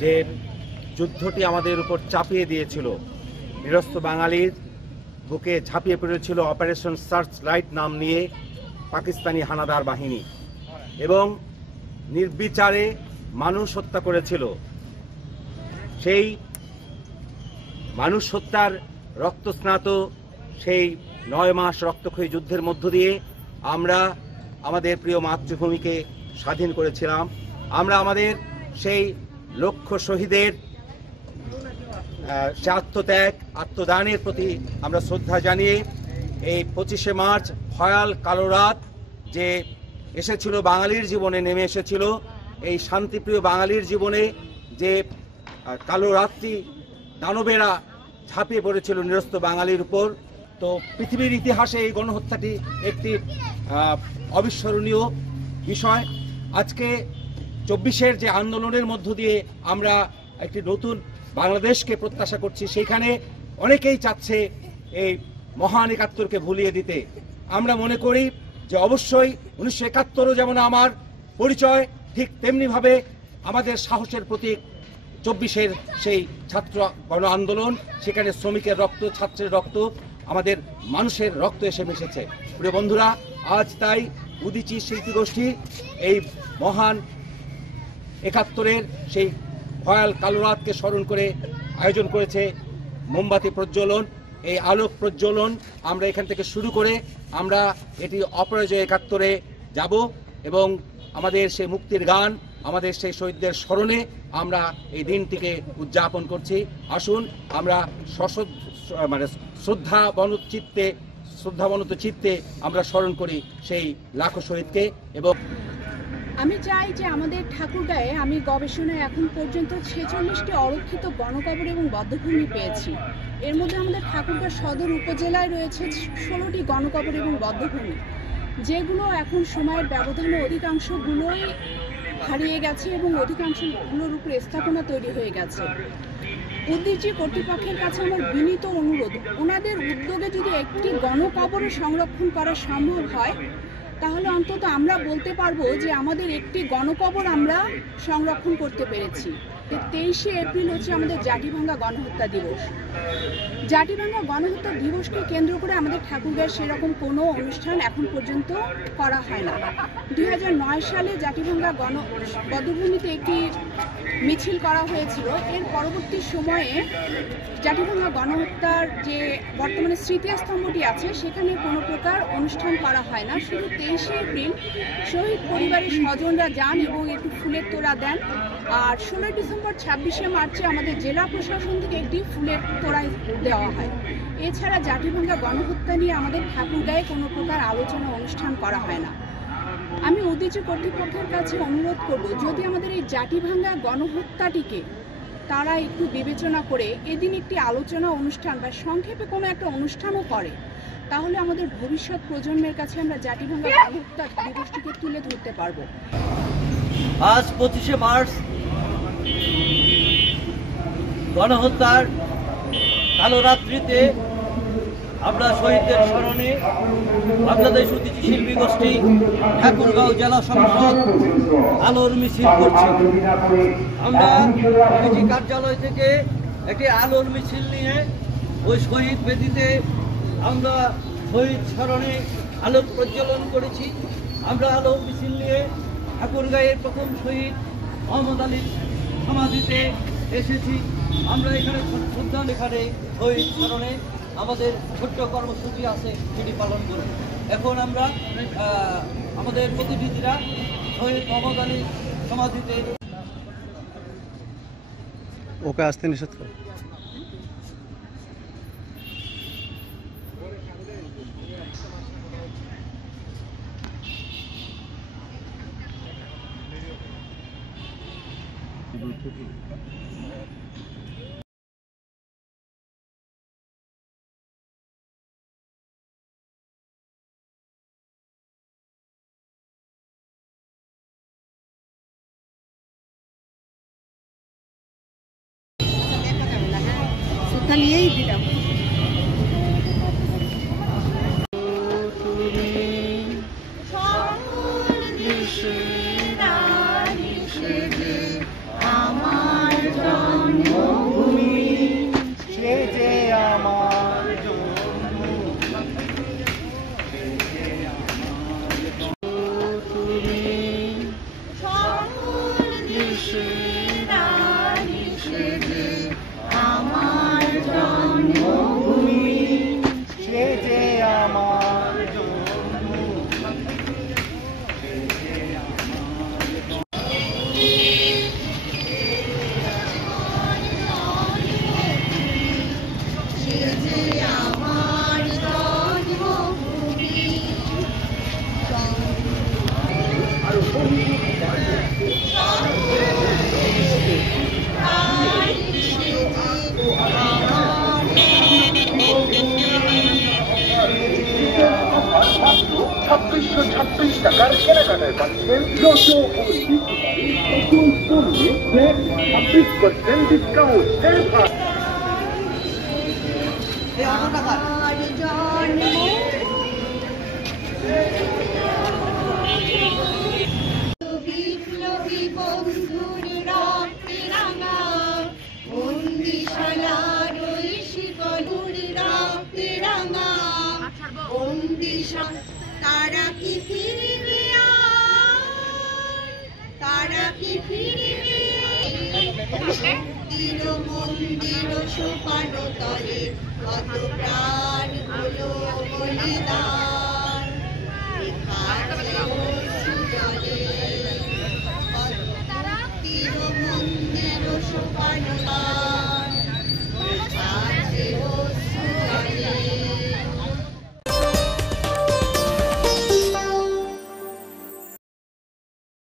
যে যুদ্ধটি আমাদের উপর চাপিয়ে দিয়েছিল, নিরস্ত্র বাঙালির বুকে ঝাঁপিয়ে পড়েছিল অপারেশন সার্চ লাইট নাম নিয়ে পাকিস্তানি হানাদার বাহিনী এবং নির্বিচারে মানুষ হত্যা করেছিল। সেই মানুষ হত্যার রক্তস্নাত সেই 9 মাস রক্তক্ষয়ী যুদ্ধের মধ্য দিয়ে আমরা আমাদের প্রিয় মাতৃভূমিকে স্বাধীন করেছিলাম। আমরা আমাদের সেই লক্ষ শহীদের সে আত্মত্যাগ আত্মদানের প্রতি আমরা শ্রদ্ধা জানিয়ে এই 25শে মার্চ ভয়াল কালো রাত যে এসেছিল বাঙালির জীবনে নেমে এসেছিল, এই শান্তিপ্রিয় বাঙালির জীবনে যে কালো রাত্রি দানবেরা ঝাঁপিয়ে পড়েছিল নিরস্ত্র বাঙালির উপর, তো পৃথিবীর ইতিহাসে এই গণহত্যাটি একটি অবিস্মরণীয় বিষয়। আজকে 24-এর যে আন্দোলনের মধ্য দিয়ে আমরা একটি নতুন বাংলাদেশকে প্রত্যাশা করছি, সেইখানে অনেকেই চাচ্ছে এই মহান 71কে ভুলিয়ে দিতে। আমরা মনে করি যে অবশ্যই 1971 যেমন আমার পরিচয়, ঠিক তেমনিভাবে আমাদের সাহসের প্রতীক 24-এর সেই ছাত্র গণ আন্দোলন, সেখানে শ্রমিকের রক্ত, ছাত্রের রক্ত, আমাদের মানুষের রক্ত এসে মিশেছে। প্রিয় বন্ধুরা, আজ তাই উদীচী শিল্পী গোষ্ঠী এই মহান 71-এর সেই ভয়াল কালো রাতকে স্মরণ করে আয়োজন করেছে মোমবাতি প্রজ্বলন। এই আলোক প্রজ্বলন আমরা এখান থেকে শুরু করে আমরা এটি অপরাজয় 71-এ যাব এবং আমাদের সেই মুক্তির গান, আমাদের সেই শহীদদের স্মরণে আমরা এই দিনটিকে উদযাপন করছি। আসুন আমরা শ্রদ্ধাবনত চিত্তে আমরা স্মরণ করি সেই লাখো শহীদকে। এবং আমি চাই যে আমাদের ঠাকুরগাঁয়ে আমি গবেষণায় এখন পর্যন্ত 46টি অরক্ষিত গণকবর এবং বধ্যভূমি পেয়েছি। এর মধ্যে আমাদের ঠাকুরগাঁ সদর উপজেলায় রয়েছে 16টি গণকবর এবং বধ্যভূমি, যেগুলো এখন সময়ের ব্যবধানে অধিকাংশগুলোই হারিয়ে গেছে এবং অধিকাংশগুলোর উপরে স্থাপনা তৈরি হয়ে গেছে। উদীচী কর্তৃপক্ষের কাছে আমার বিনীত অনুরোধ, ওনাদের উদ্যোগে যদি একটি গণকবরও সংরক্ষণ করা সম্ভব হয়, তাহলে অন্তত আমরা বলতে পারবো যে আমাদের একটি গণকবর আমরা সংরক্ষণ করতে পেরেছি। 23শে এপ্রিল হচ্ছে আমাদের জাতিভাঙ্গা গণহত্যা দিবস। জাতিভাঙ্গা গণহত্যা দিবসকে কেন্দ্র করে আমাদের ঠাকুরগাঁয়ের সেরকম কোনো অনুষ্ঠান এখন পর্যন্ত করা হয় না। 2009 সালে জাতিভাঙ্গা বধ্যভূমিতে একটি মিছিল করা হয়েছিল। এর পরবর্তী সময়ে জাতিভাঙ্গা গণহত্যার যে বর্তমানে স্মৃতিস্তম্ভটি আছে, সেখানে কোনো প্রকার অনুষ্ঠান করা হয় না। শুধু 23শে এপ্রিল শহীদ পরিবারের স্বজনরা যান এবং একটু ফুলের তোড়া দেন। আর 16 ডিসেম্বর 26শে মার্চে আমাদের জেলা প্রশাসন থেকে একটি ফুলের তোড়া দেওয়া হয়। এছাড়া জাতিভাঙ্গা গণহত্যা নিয়ে আমাদের ঠাকুরগাঁয়ে কোনো প্রকার আলোচনা অনুষ্ঠান করা হয় না। আমি উদীচী কর্তৃপক্ষের কাছে অনুরোধ করব, যদি আমাদের এই জাতিভাঙ্গা গণহত্যাটিকে তারা একটু বিবেচনা করে এদিন একটি আলোচনা অনুষ্ঠান বা সংক্ষেপে কোনো একটা অনুষ্ঠানও করে, তাহলে আমাদের ভবিষ্যৎ প্রজন্মের কাছে আমরা জাতিভাঙ্গা গণহত্যা দিবসটিকে তুলে ধরতে পারবো। আজ 25শে মার্চ গণহত্যার কালো রাত্রিতে আমরা শহীদদের স্মরণে বাংলাদেশ উদীচী শিল্পী গোষ্ঠী ঠাকুরগাঁও জেলা সংসদ আলোর মিছিল করছি। আমরা উদীচী কার্যালয় থেকে একটি আলোর মিছিল নিয়ে ওই শহীদ বেদিতে আমরা শহীদ স্মরণে আলোক প্রজ্বলন করেছি। আমরা আলোক মিছিল নিয়ে ঠাকুরগাঁয়ের প্রথম শহীদ মোহাম্মদ আলীর সমাধিতে এসেছি। আমরা এখানে এখানে শহীদ স্মরণে আমাদের ছোট্ট কর্মসূচি আছে, সেটি পালন করব। এখন আমরা আমাদের প্রতিনিধিরা শহীদ মোহাম্মদ আলীর সমাধিতে ওকে আসতে নিষেধ করো। নিয়েই দিলাম। আমার সঞ্চয় পাচ্ছেন লটো ও জিতে পারেন সকল পণ্যে ফ্ল্যাট 26% ডিসকাউন্ট। বিপ্লবী বন্ধুর রক্তে রাঙা বন্দিশালার ওই শিকলুর রক্তে রাঙা বন্দিশা তারা কি ফিরবে তারা কি ফিরবে মন্দির সোপানো তলে কত প্রাণ হলো বলিদান